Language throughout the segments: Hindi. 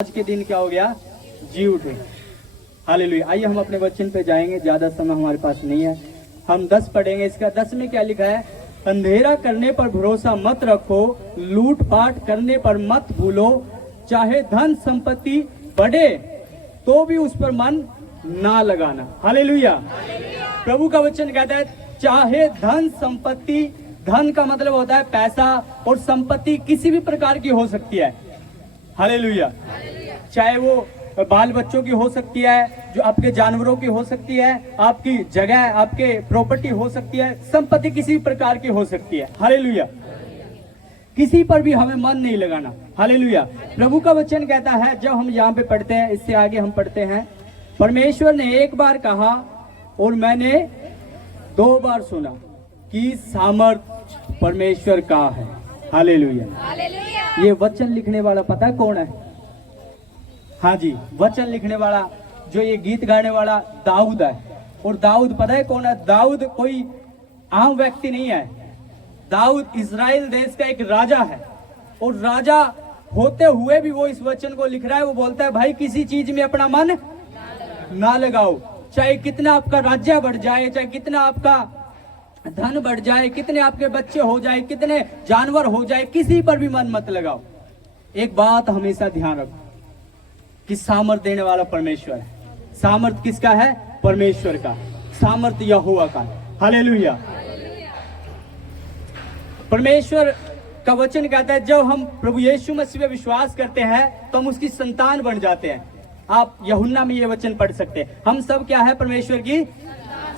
आज के दिन क्या हो गया, जी उठे। हालेलुया। आइए हम अपने वचन पे जाएंगे, ज्यादा समय हमारे पास नहीं है। हम 10 पढ़ेंगे। इसका 10 में क्या लिखा है? अंधेरा करने पर भरोसा मत रखो, लूटपाट करने पर मत भूलो, चाहे धन संपत्ति बढ़े तो भी उस पर मन ना लगाना। हालेलुया। प्रभु का वचन कहता है चाहे धन संपत्ति, धन का मतलब होता है पैसा, और संपत्ति किसी भी प्रकार की हो सकती है। हालेलुया। चाहे वो बाल बच्चों की हो सकती है, जो आपके जानवरों की हो सकती है, आपकी जगह, आपके प्रॉपर्टी हो सकती है, संपत्ति किसी भी प्रकार की हो सकती है। हालेलुया। किसी पर भी हमें मन नहीं लगाना। हालेलुया। प्रभु का वचन कहता है, जब हम यहाँ पे पढ़ते हैं, इससे आगे हम पढ़ते हैं, परमेश्वर ने एक बार कहा और मैंने 2 बार सुना कि सामर्थ परमेश्वर का है। हालेलुया। ये वचन लिखने वाला पता है कौन है? हाँ जी, वचन लिखने वाला, जो ये गीत गाने वाला दाऊद है। और दाऊद पता है कौन है? दाऊद कोई आम व्यक्ति नहीं है। दाऊद इजराइल देश का एक राजा है, और राजा होते हुए भी वो इस वचन को लिख रहा है। वो बोलता है भाई किसी चीज में अपना मन ना लगाओ, चाहे कितना आपका राज्य बढ़ जाए, चाहे कितना आपका धन बढ़ जाए, कितने आपके बच्चे हो जाए, कितने जानवर हो जाए, किसी पर भी मन मत लगाओ। एक बात हमेशा ध्यान रखो कि सामर्थ देने वाला परमेश्वर है। सामर्थ किसका है? परमेश्वर का। सामर्थ यहोवा का। हालेलुया। परमेश्वर का वचन कहता है जब हम प्रभु यीशु मसीह पे विश्वास करते हैं तो हम उसकी संतान बन जाते हैं। आप यूहन्ना में ये वचन पढ़ सकते हैं। हम सब क्या है? परमेश्वर की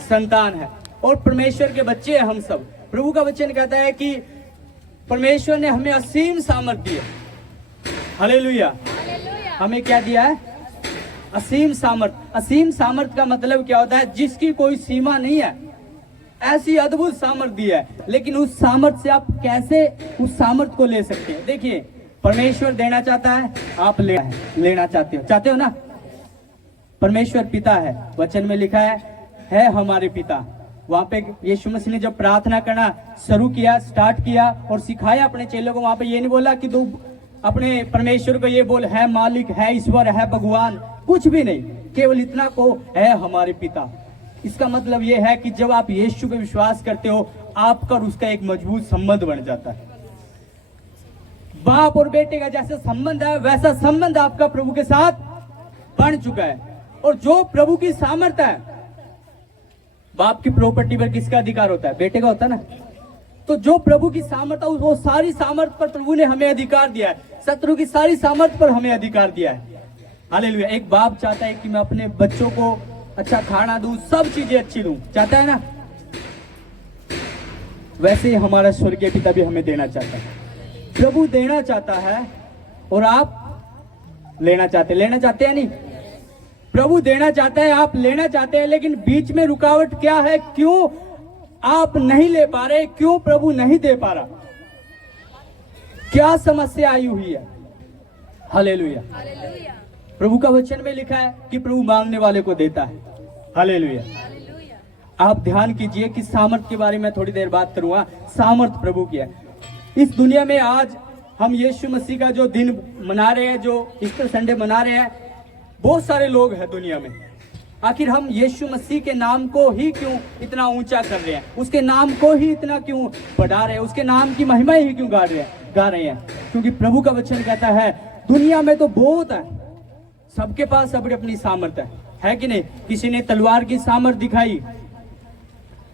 संतान है, और परमेश्वर के बच्चे हैं हम सब। प्रभु का वचन कहता है कि परमेश्वर ने हमें असीम सामर्थ दी है। हालेलुया। हमें क्या दिया है? असीम सामर्थ। असीम सामर्थ का मतलब क्या होता है? जिसकी कोई सीमा नहीं है, ऐसी अद्भुत सामर्थ दी है। लेकिन उस सामर्थ से आप कैसे उस सामर्थ को ले सकते हैं? देखिए, परमेश्वर देना चाहता है, आप लेना चाहते हो ना? परमेश्वर पिता है, वचन में लिखा है हमारे पिता। वहां पे यीशु मसीह ने जब प्रार्थना करना शुरू किया, स्टार्ट किया और सिखाया अपने चेलों को, वहां पे ये नहीं बोला कि तू अपने परमेश्वर को ये बोल है मालिक, है ईश्वर, है भगवान, कुछ भी नहीं। केवल इतना को है हमारे पिता। इसका मतलब ये है कि जब आप यीशु पे विश्वास करते हो, आपका और उसका एक मजबूत संबंध बन जाता है। बाप और बेटे का जैसा संबंध है, वैसा संबंध आपका प्रभु के साथ बन चुका है। और जो प्रभु की सामर्थ है, बाप की प्रॉपर्टी पर किसका अधिकार होता है? बेटे का होता है ना। तो जो प्रभु की सामर्थ है, वो सारी सामर्थ पर प्रभु ने हमें अधिकार दिया है। शत्रु की सारी सामर्थ पर हमें अधिकार दिया है। हालेलुया। एक बाप चाहता है कि मैं अपने बच्चों को अच्छा खाना दूं, सब चीजें अच्छी दूं, चाहता है ना? वैसे ही हमारा स्वर्गीय पिता भी हमें देना चाहता है। प्रभु देना चाहता है और आप लेना चाहते हैं नहीं? प्रभु देना चाहता है, आप लेना चाहते हैं, लेकिन बीच में रुकावट क्या है? क्यों आप नहीं ले पा रहे? क्यों प्रभु नहीं दे पा रहा? क्या समस्या आई हुई है? हालेलुया। प्रभु का वचन में लिखा है कि प्रभु मांगने वाले को देता है। हालेलुया। आप ध्यान कीजिए कि सामर्थ के बारे में थोड़ी देर बात करूंगा। सामर्थ प्रभु की है। इस दुनिया में आज हम यीशु मसीह का जो दिन मना रहे हैं, जो ईस्टर संडे मना रहे हैं, बहुत सारे लोग हैं दुनिया में। आखिर हम यीशु मसीह के नाम को ही क्यों इतना ऊंचा कर रहे हैं? उसके नाम को ही इतना क्यों बढ़ा रहे हैं? उसके नाम की महिमा ही क्यों गा रहे हैं? क्योंकि प्रभु का वचन कहता है दुनिया में तो बहुत है, सबके पास अपनी अपनी सामर्थ है कि नहीं? किसी ने तलवार की सामर्थ दिखाई,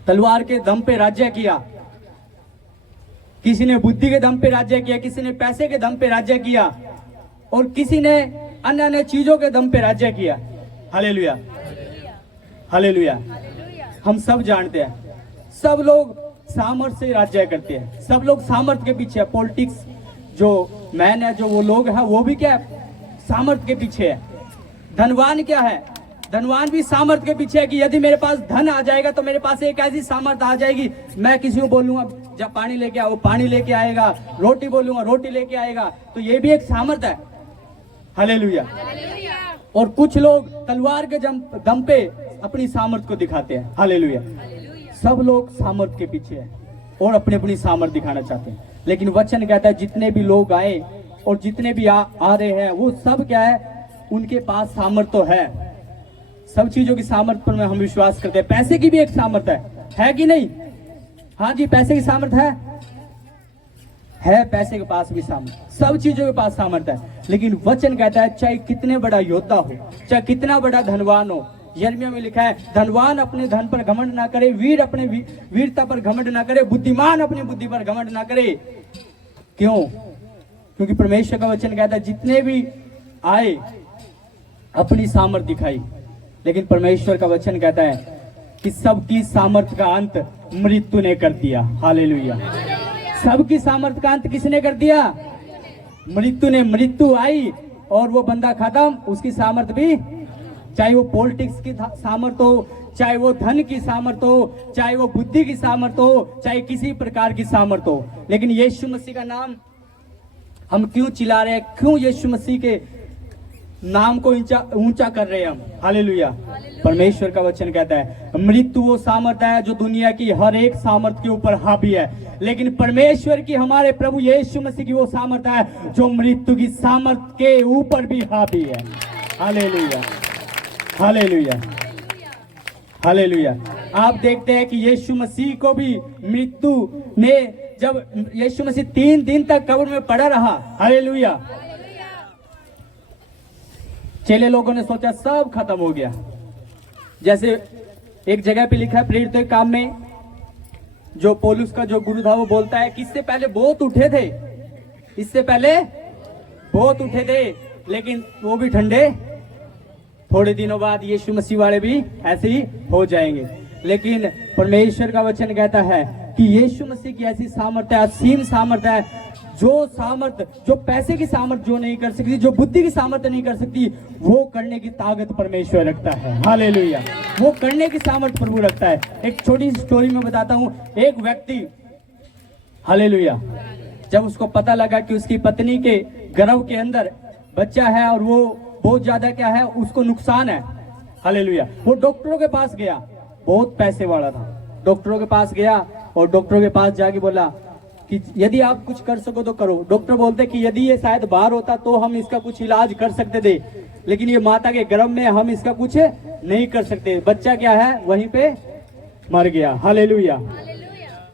तलवार के दम पे राज्य किया। किसी ने बुद्धि के दम पे राज्य किया, किसी ने पैसे के दम पे राज्य किया, और किसी ने अन्य अन्य चीजों के दम पे राज्य किया। हालेलुया। हालेलुया। हम सब जानते हैं, सब लोग सामर्थ से राज्य करते हैं, सब लोग सामर्थ के पीछे है। पॉलिटिक्स जो मैन है, जो वो लोग हैं, वो भी क्या है? सामर्थ के पीछे है। धनवान क्या है? धनवान भी सामर्थ के पीछे है कि यदि मेरे पास धन आ जाएगा तो मेरे पास एक ऐसी सामर्थ आ जाएगी, मैं किसी को बोलूंगा जब पानी लेके आओ, पानी लेके आएगा, रोटी बोलूंगा, रोटी लेके आएगा। तो ये भी एक सामर्थ है। हालेलुया। और कुछ लोग तलवार के दम पे अपनी सामर्थ को दिखाते हैं। हालेलुया। सब लोग सामर्थ के पीछे हैं और अपनी अपनी सामर्थ दिखाना चाहते हैं। लेकिन वचन कहता है जितने भी लोग आए और जितने भी आ रहे हैं वो सब क्या है, उनके पास सामर्थ तो है। सब चीजों की सामर्थ पर हम विश्वास करते हैं। पैसे की भी एक सामर्थ है कि नहीं? हाँ जी, पैसे की सामर्थ है, पैसे के पास भी सामर्थ, सब चीजों के पास सामर्थ है। लेकिन वचन कहता है चाहे कितने बड़ा योद्धा हो, चाहे कितना बड़ा धनवान हो, यिर्मयाह में लिखा है धनवान अपने धन पर घमंड ना करे, वीर अपने वीरता पर घमंड ना करे, बुद्धिमान अपनी बुद्धि पर घमंड ना करे। क्यों? क्योंकि परमेश्वर का वचन कहता है जितने भी आए अपनी सामर्थ दिखाई, लेकिन परमेश्वर का वचन कहता है कि सबकी सामर्थ का अंत मृत्यु ने कर दिया। हालेलुया। सबकी सामर्थ का अंत किसने कर दिया? मृत्यु ने। मृत्यु आई और वो बंदा खत्म, उसकी सामर्थ भी, चाहे वो पॉलिटिक्स की सामर्थ हो, चाहे वो धन की सामर्थ हो, चाहे वो बुद्धि की सामर्थ हो, चाहे किसी प्रकार की सामर्थ हो। लेकिन यीशु मसीह का नाम हम क्यों चिल्ला रहे हैं? क्यों यीशु मसीह के नाम को ऊंचा कर रहे हैं हम? हालेलुया। परमेश्वर का वचन कहता है मृत्यु वो सामर्थ है जो दुनिया की हर एक सामर्थ के ऊपर हावी है, लेकिन परमेश्वर की, हमारे प्रभु यीशु मसीह की वो सामर्थ है जो मृत्यु की सामर्थ के ऊपर भी हावी है। Hallelujah, hallelujah, hallelujah. आप देखते हैं कि यीशु मसीह को भी मृत्यु ने, जब यीशु मसीह 3 दिन तक कब्र में पड़ा रहा, हालेलुया, चेले लोगों ने सोचा सब खत्म हो गया। जैसे एक जगह पे लिखा है प्रेरितों के काम में, जो पौलुस का जो गुरु था वो बोलता है कि इससे पहले बहुत उठे थे, इससे पहले बहुत उठे थे, लेकिन वो भी ठंडे थोड़े दिनों बाद यीशु मसीह वाले भी ऐसे ही हो जाएंगे। लेकिन परमेश्वर का वचन कहता है कि यीशु मसीह की ऐसी सामर्थ है, असीम सामर्थ है, जो सामर्थ, जो पैसे की सामर्थ जो नहीं कर सकती, जो बुद्धि की सामर्थ नहीं कर सकती, वो करने की ताकत परमेश्वर रखता है। हालेलुया। वो करने की सामर्थ प्रभु रखता है। एक छोटी सी स्टोरी में बताता हूँ। एक व्यक्ति, हालेलुया, जब उसको पता लगा कि उसकी पत्नी के गर्भ के अंदर बच्चा है और वो बहुत ज्यादा क्या है, उसको नुकसान है, हालेलुया, वो डॉक्टरों के पास गया। बहुत पैसे वाला था, डॉक्टरों के पास गया और डॉक्टरों के पास जाके बोला कि यदि आप कुछ कर सको तो करो। डॉक्टर बोलते कि यदि ये शायद बाहर होता तो हम इसका कुछ इलाज कर सकते थे, लेकिन ये माता के गर्भ में हम इसका कुछ नहीं कर सकते। बच्चा क्या है, वहीं पे मर गया। हालेलुया।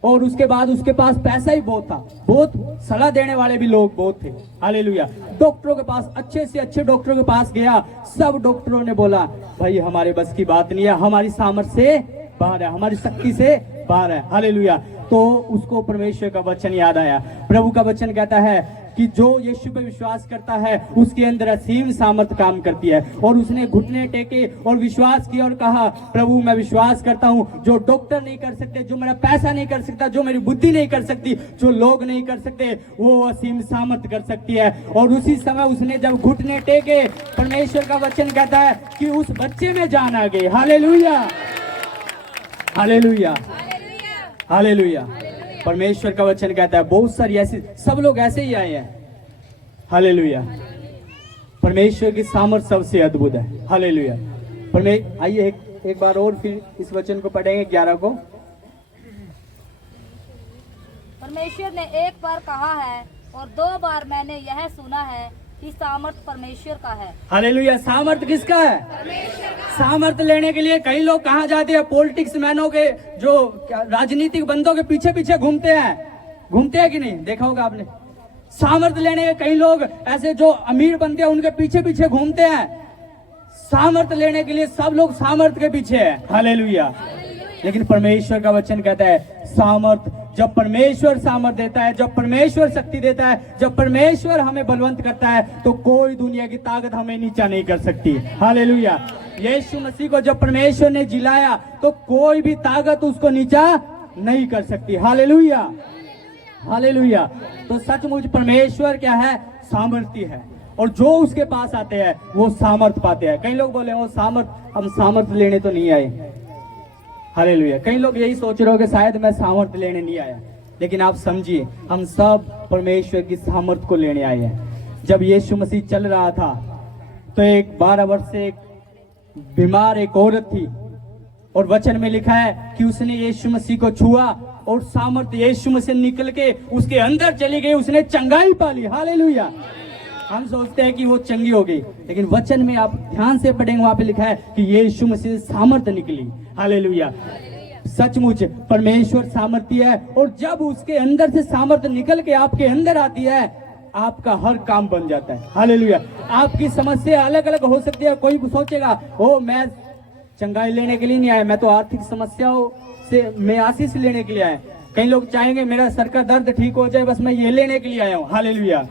और उसके बाद उसके पास पैसा ही बहुत था, बहुत सलाह देने वाले भी लोग बहुत थे। हालेलुया। डॉक्टरों के पास, अच्छे से अच्छे डॉक्टरों के पास गया। सब डॉक्टरों ने बोला भाई हमारे बस की बात नहीं है, हमारी सामर्थ्य से बाहर है, हमारी शक्ति से बाहर है। हालेलुया। तो उसको परमेश्वर का वचन याद आया। प्रभु का वचन कहता है कि जो यीशु पे विश्वास करता है उसके अंदर असीम सामर्थ काम करती है। और उसने घुटने टेके और विश्वास किया और कहा प्रभु मैं विश्वास करता हूँ, जो डॉक्टर नहीं कर सकते, जो मेरा पैसा नहीं कर सकता, जो मेरी बुद्धि नहीं कर सकती, जो लोग नहीं कर सकते, वो असीम सामर्थ कर सकती है। और उसी समय उसने जब घुटने टेके, परमेश्वर का वचन कहता है कि उस बच्चे में जान आ गई। Hallelujah, hallelujah, hallelujah. परमेश्वर का वचन कहता है बहुत सारी ऐसी, सब लोग ऐसे ही आए हैं। हालेलुया। परमेश्वर की सामर्थ सबसे अद्भुत है। हालेलुया। आइए एक बार और फिर इस वचन को पढ़ेंगे 11 को। परमेश्वर ने एक बार कहा है और 2 बार मैंने यह सुना है कि सामर्थ परमेश्वर का है। हालेलुया। सामर्थ किसका है? परमेश्वर का। सामर्थ लेने के लिए कई लोग कहाँ जाते हैं? पॉलिटिक्स मैनों के, जो राजनीतिक बंदों के पीछे पीछे घूमते हैं कि नहीं? देखा होगा आपने। सामर्थ लेने के कई लोग ऐसे जो अमीर बनते हैं उनके पीछे पीछे घूमते हैं। सामर्थ लेने के लिए सब लोग सामर्थ के पीछे है। हालेलुया। लेकिन परमेश्वर का वचन कहता है सामर्थ, जब परमेश्वर सामर्थ देता है, जब परमेश्वर शक्ति देता है, जब परमेश्वर हमें बलवंत करता है, तो कोई दुनिया की ताकत हमें नीचा नहीं कर सकती। हालेलुया। यीशु मसीह को जब परमेश्वर ने जिलाया तो कोई भी ताकत उसको नीचा नहीं कर सकती। Hallelujah, hallelujah. तो सचमुच परमेश्वर क्या है? सामर्थ्य है। और जो उसके पास आते हैं वो सामर्थ पाते हैं। कई लोग बोले वो सामर्थ, हम सामर्थ लेने तो नहीं आए। हालेलुया। कई लोग यही सोच रहे हो कि शायद मैं सामर्थ लेने नहीं आया, लेकिन आप समझिए हम सब परमेश्वर की सामर्थ को लेने आए हैं। जब यीशु मसीह चल रहा था तो एक 12 वर्ष से एक बीमार एक औरत थी, और वचन में लिखा है कि उसने यीशु मसीह को छुआ और सामर्थ यीशु मसीह निकल के उसके अंदर चली गई, उसने चंगाई पा ली। हालेलुया। हम सोचते हैं कि वो चंगी हो गई, लेकिन वचन में आप ध्यान से पढ़ेंगे, वहां पे लिखा है कि यीशु मसीह से सामर्थ्य निकली। हालेलुया। सचमुच परमेश्वर सामर्थ्य है, और जब उसके अंदर से सामर्थ्य निकल के आपके अंदर आती है, आपका हर काम बन जाता है। हालेलुया। आपकी समस्या अलग अलग हो सकती है। कोई सोचेगा ओ मैं चंगाई लेने के लिए नहीं आया, मैं तो आर्थिक समस्याओं से मैं आशीष लेने के लिए आया। कई लोग चाहेंगे मेरा सर का दर्द ठीक हो जाए, बस मैं ये लेने के लिए आया हूँ। हालेलुया।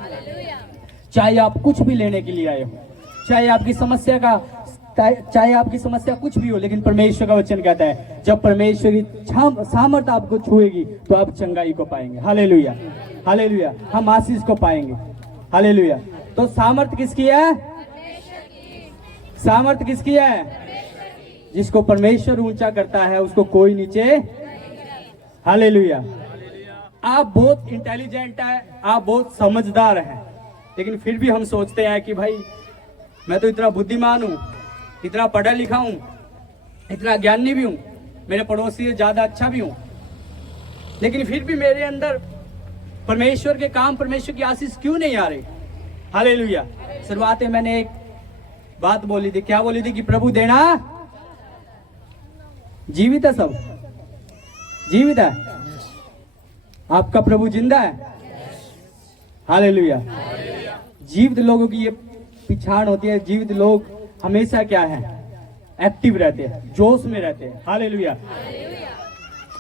चाहे आप कुछ भी लेने के लिए आए हो, चाहे आपकी समस्या कुछ भी हो, लेकिन परमेश्वर का वचन कहता है जब परमेश्वर की सामर्थ्य आपको छुएगी तो आप चंगाई को पाएंगे। हालेलुया। हालेलुया। हम आशीष को पाएंगे। हालेलुया। तो सामर्थ्य किसकी है? सामर्थ्य किसकी है? जिसको परमेश्वर ऊंचा करता है उसको कोई नीचे। हालेलुया। आप बहुत इंटेलिजेंट है, आप बहुत समझदार हैं, लेकिन फिर भी हम सोचते हैं कि भाई मैं तो इतना बुद्धिमान हूं, इतना पढ़ा लिखा हूं, इतना ज्ञानी भी हूं, मेरे पड़ोसी से ज्यादा अच्छा भी हूं, लेकिन फिर भी मेरे अंदर परमेश्वर के काम, परमेश्वर की आशीष क्यों नहीं आ रही? हालेलुया। शुरुआत में मैंने एक बात बोली थी। क्या बोली थी? कि प्रभु देना जीवित है, सब जीवित है। आपका प्रभु जिंदा है। हालेलुया। जीवित लोगों की ये पहचान होती है। जीवित लोग हमेशा क्या है? एक्टिव रहते हैं, जोश में रहते हैं। हालेलुया।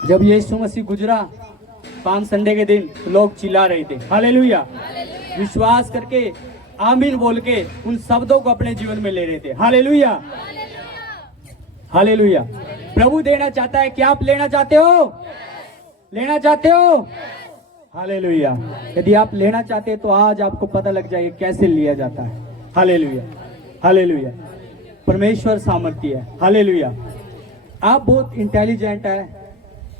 जब यीशु मसीह गुजरा पाम संडे के दिन, तो लोग चिल्ला रहे थे। हालेलुया। विश्वास करके, आमीन बोल के उन शब्दों को अपने जीवन में ले रहे थे। हालेलुया। हालेलुया। प्रभु देना चाहता है। क्या आप लेना चाहते हो? लेना चाहते हो? हालेलुया। यदि आप लेना चाहते हैं तो आज आपको पता लग जाएगा कैसे लिया जाता है। हालेलुया। हालेलुया। परमेश्वर सामर्थ्य है। हालेलुया। आप बहुत इंटेलिजेंट है,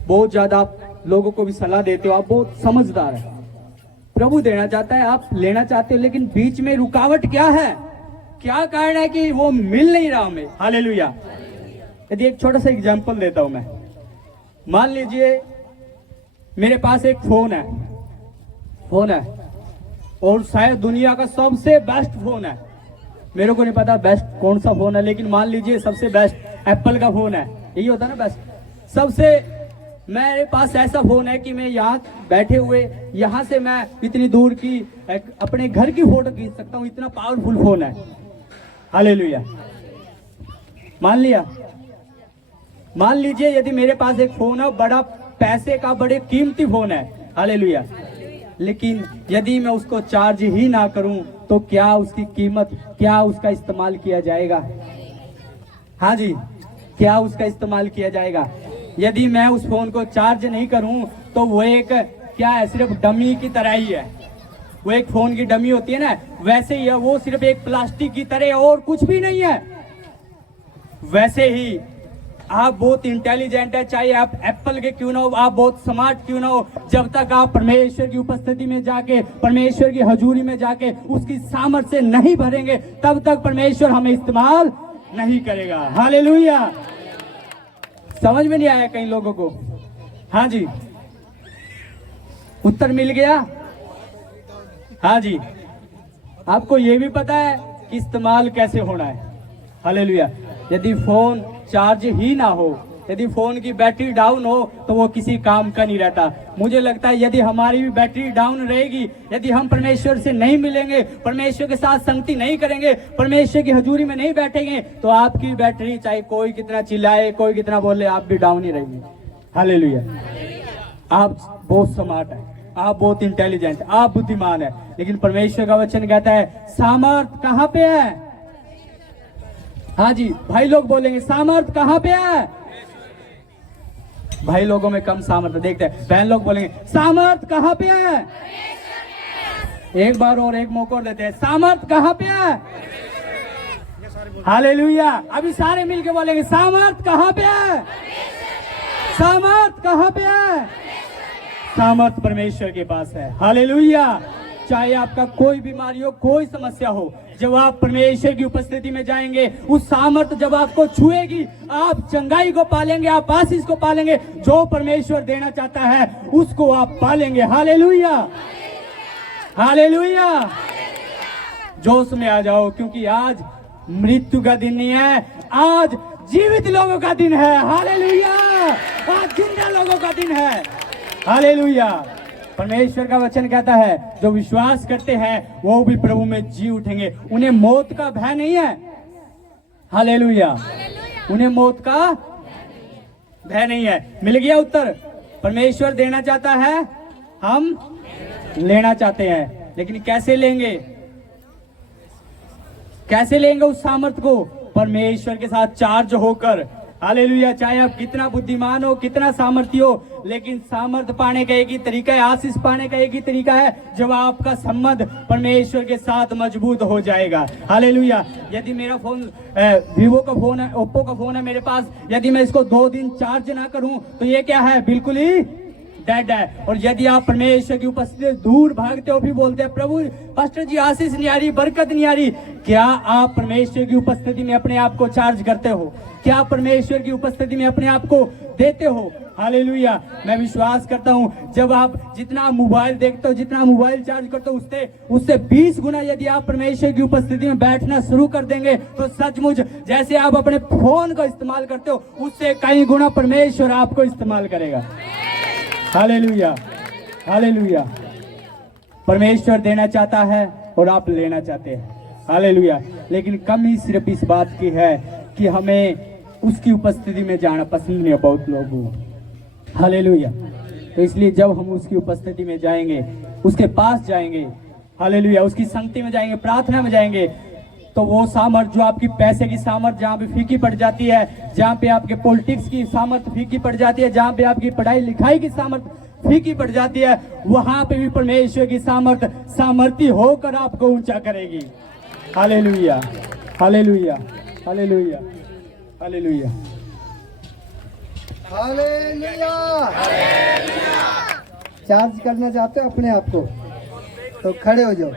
बहुत ज्यादा आप लोगों को भी सलाह देते हो, आप बहुत समझदार है। प्रभु देना चाहता है, आप लेना चाहते हो, लेकिन बीच में रुकावट क्या है? क्या कारण है कि वो मिल नहीं रहा हमें? हालेलुया। यदि एक छोटा सा एग्जांपल देता हूं मैं। मान लीजिए मेरे पास एक फोन है और शायद दुनिया का सबसे बेस्ट फोन है। मेरे को नहीं पता बेस्ट कौन सा फोन है, लेकिन मान लीजिए सबसे बेस्ट एप्पल का फोन है। यही होता है ना बेस्ट। सबसे मेरे पास ऐसा फोन है कि मैं यहाँ बैठे हुए, यहाँ से मैं इतनी दूर की अपने घर की फोटो खींच सकता हूँ। इतना पावरफुल फोन है। हालेलुया। मान लीजिए यदि मेरे पास एक फोन है, बड़ा पैसे का, बड़े कीमती फोन है। हालेलुया। लेकिन यदि मैं उसको चार्ज ही ना करूं तो क्या उसकी कीमत, क्या उसका इस्तेमाल किया जाएगा? हाँ जी, क्या उसका इस्तेमाल किया जाएगा? यदि मैं उस फोन को चार्ज नहीं करूं तो वो एक क्या है? सिर्फ डमी की तरह ही है। वो एक फोन की डमी होती है ना, वैसे ही है। वो सिर्फ एक प्लास्टिक की तरह और कुछ भी नहीं है। वैसे ही आप बहुत इंटेलिजेंट है, चाहे आप एप्पल के क्यों ना हो, आप बहुत स्मार्ट क्यों ना हो, जब तक आप परमेश्वर की उपस्थिति में जाके, परमेश्वर की हजूरी में जाके उसकी सामर्थ्य से नहीं भरेंगे, तब तक परमेश्वर हमें इस्तेमाल नहीं करेगा। हालेलुया। समझ में नहीं आया कई लोगों को? हाँ जी, उत्तर मिल गया? हाँ जी। आपको ये भी पता है कि इस्तेमाल कैसे होना है। हालेलुया। यदि फोन चार्ज ही ना हो, यदि फोन की बैटरी डाउन हो तो वो किसी काम का नहीं रहता। मुझे लगता है यदि हमारी भी बैटरी डाउन रहेगी, यदि हम परमेश्वर से नहीं मिलेंगे, परमेश्वर के साथ संगति नहीं करेंगे, परमेश्वर की हजूरी में नहीं बैठेंगे, तो आपकी बैटरी चाहे कोई कितना चिल्लाए, कोई कितना बोले, आप भी डाउन ही रहेंगे। हालेलुया। आप बहुत स्मार्ट है, आप बहुत इंटेलिजेंट, आप बुद्धिमान है, लेकिन परमेश्वर का वचन कहता है सामर्थ कहाँ पे है? हाँ जी, भाई लोग बोलेंगे सामर्थ कहाँ पे है? भाई लोगों में कम सामर्थ देखते हैं। बहन लोग बोलेंगे सामर्थ कहाँ पे है? एक बार और एक मौका और देते हैं, सामर्थ कहाँ पे है? हालेलुया। अभी सारे मिलके बोलेंगे सामर्थ कहाँ पे है? सामर्थ कहाँ पे है? सामर्थ परमेश्वर के पास है। हालेलुया। चाहे आपका कोई बीमारी हो, कोई समस्या हो, जब आप परमेश्वर की उपस्थिति में जाएंगे, उस सामर्थ जब आपको छुएगी, आप चंगाई को पालेंगे, आप आशीष को पालेंगे। जो परमेश्वर देना चाहता है उसको आप पालेंगे। हालेलुया। हालेलुया। जोश में आ जाओ, क्योंकि आज मृत्यु का दिन नहीं है, आज जीवित लोगों का दिन है। हालेलुया, आज जिंदा लोगों का दिन है। हालेलुया। परमेश्वर का वचन कहता है जो विश्वास करते हैं वो भी प्रभु में जी उठेंगे, उन्हें मौत का भय नहीं है। हालेलुया, उन्हें मौत का भय नहीं है। मिल गया उत्तर। परमेश्वर देना चाहता है, हम लेना चाहते हैं, लेकिन कैसे लेंगे? कैसे लेंगे उस सामर्थ्य को? परमेश्वर के साथ चार्ज होकर। हालेलुया। चाहे आप कितना बुद्धिमान हो, कितना सामर्थ्य हो, लेकिन सामर्थ्य पाने का एक ही तरीका है, आशीष पाने का एक ही तरीका है, जब आपका संबंध परमेश्वर के साथ मजबूत हो जाएगा। हालेलुया। यदि मेरा फोन वीवो का फोन है, ओप्पो का फोन है मेरे पास, यदि मैं इसको 2 दिन चार्ज ना करूं तो ये क्या है? बिल्कुल ही डेड है। और यदि आप परमेश्वर की उपस्थिति से दूर भागते हो, भी बोलते हैं प्रभु पास्टर जी आशीष नहीं आ रही, बरकत नहीं आ रही, क्या आप परमेश्वर की उपस्थिति में अपने आप को चार्ज करते हो? क्या आप परमेश्वर की उपस्थिति में अपने आप को देते हो? हालेलुया। मैं विश्वास करता हूं जब आप जितना मोबाइल देखते हो, जितना मोबाइल चार्ज करते हो, उससे 20 गुना यदि आप परमेश्वर की उपस्थिति में बैठना शुरू कर देंगे तो सचमुच जैसे आप अपने फोन का इस्तेमाल करते हो, उससे कई गुना परमेश्वर आपको इस्तेमाल करेगा। Hallelujah, hallelujah. परमेश्वर देना चाहता है और आप लेना चाहते हैं। हालेलुया। लेकिन कमी सिर्फ इस बात की है कि हमें उसकी उपस्थिति में जाना पसंद नहीं है बहुत लोगों को। हालेलुया। तो इसलिए जब हम उसकी उपस्थिति में जाएंगे, उसके पास जाएंगे, हालेलुया, उसकी संगति में जाएंगे, प्रार्थना में जाएंगे, तो वो सामर्थ जो आपकी पैसे की सामर्थ जहाँ पे फीकी पड़ जाती है, जहाँ पे आपके पॉलिटिक्स की सामर्थ फीकी पड़ जाती है, जहाँ पे आपकी पढ़ाई लिखाई की सामर्थ फीकी पड़ जाती है, वहां पे भी परमेश्वर की सामर्थ्य होकर आपको ऊंचा करेगी। Hallelujah, hallelujah, hallelujah, hallelujah, hallelujah. Charge करना चाहते हो अपने आप को तो खड़े हो जाओ।